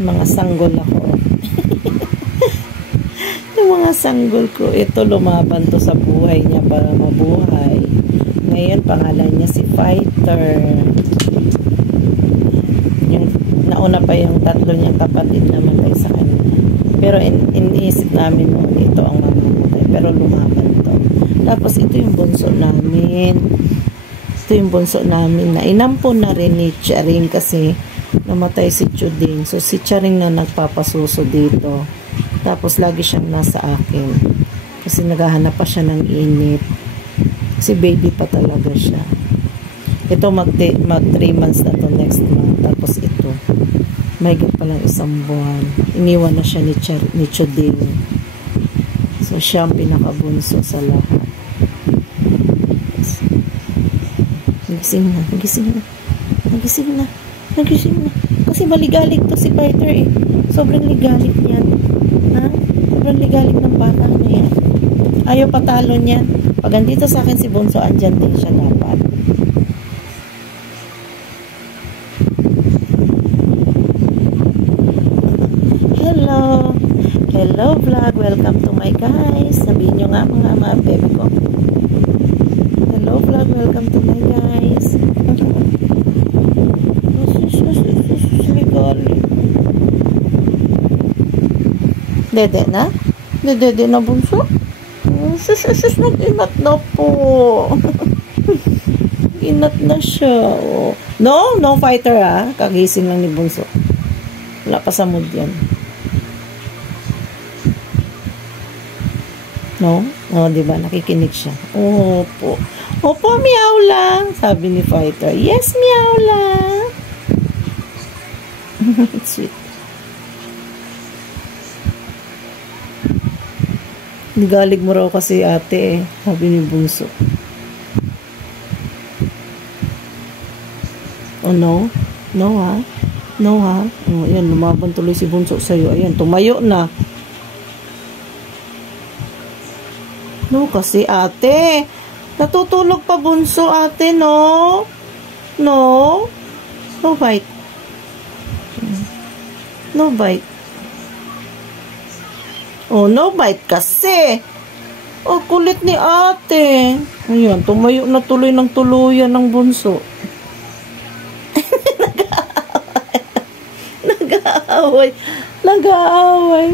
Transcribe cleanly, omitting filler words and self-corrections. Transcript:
mga sanggol ako. Yung mga sanggol ko, ito lumaban to sa buhay niya para mabuhay. Ngayon, pangalan niya si Fighter. Yung nauna pa yung tatlo niyang kapatid na matay sa kanya. Pero iniisip namin noon, ito ang mamatay. Pero lumaban to. Tapos ito yung bunso namin. Ito yung bunso namin na inampon na rin ni Charing kasi namatay si Chuding. So si Charing na nagpapasuso dito. Tapos lagi siyang nasa akin. Kasi naghahanap pa siya ng init. Kasi baby pa talaga siya. Ito mag 3 months na to next month. Tapos ito. Mahigit pa lang 1 buwan. Iniwan na siya ni Chuding. So siya ang pinakabunso sa lahat. Nagising na. Nagising na. Nagising na. Nagising na. Kasi maligalig to si Fighter eh. Sobrang ligalig niyan. Ha? Sobrang ligalig ng bata na yan. Ayaw patalo niyan. Pag andito sa akin si Bunso, andyan din siya dapat. Hello! Hello vlog! Welcome to my guys! Sabihin nyo nga mga bebe ko. Hello vlog! Welcome to my guys! Dede na? Dede na Bunso? Sus, nag-inat na po. Inat na siya. Oh. No Fighter ha. Kagising lang ni Bunso. Wala pa sa mood yan. No? Oh, diba? Nakikinig siya. Opo. Opo, meow lang. Sabi ni Fighter. Yes, meow lang. Sweet. Nigalig mo raw kasi ate eh. Sabi ni Bunso. Oh no? No ha? No ha? Oh, ayan, lumaban tuloy si Bunso sa'yo. Ayan, tumayo na. No kasi ate. Natutulog pa Bunso ate, no? No? No bite. No bite. Oh, no bite kasi. Oh, kulit ni ate. Ayan, tumayo na tuloy ng tuluyan ng Bunso. Nag-aaway. Nag-aaway.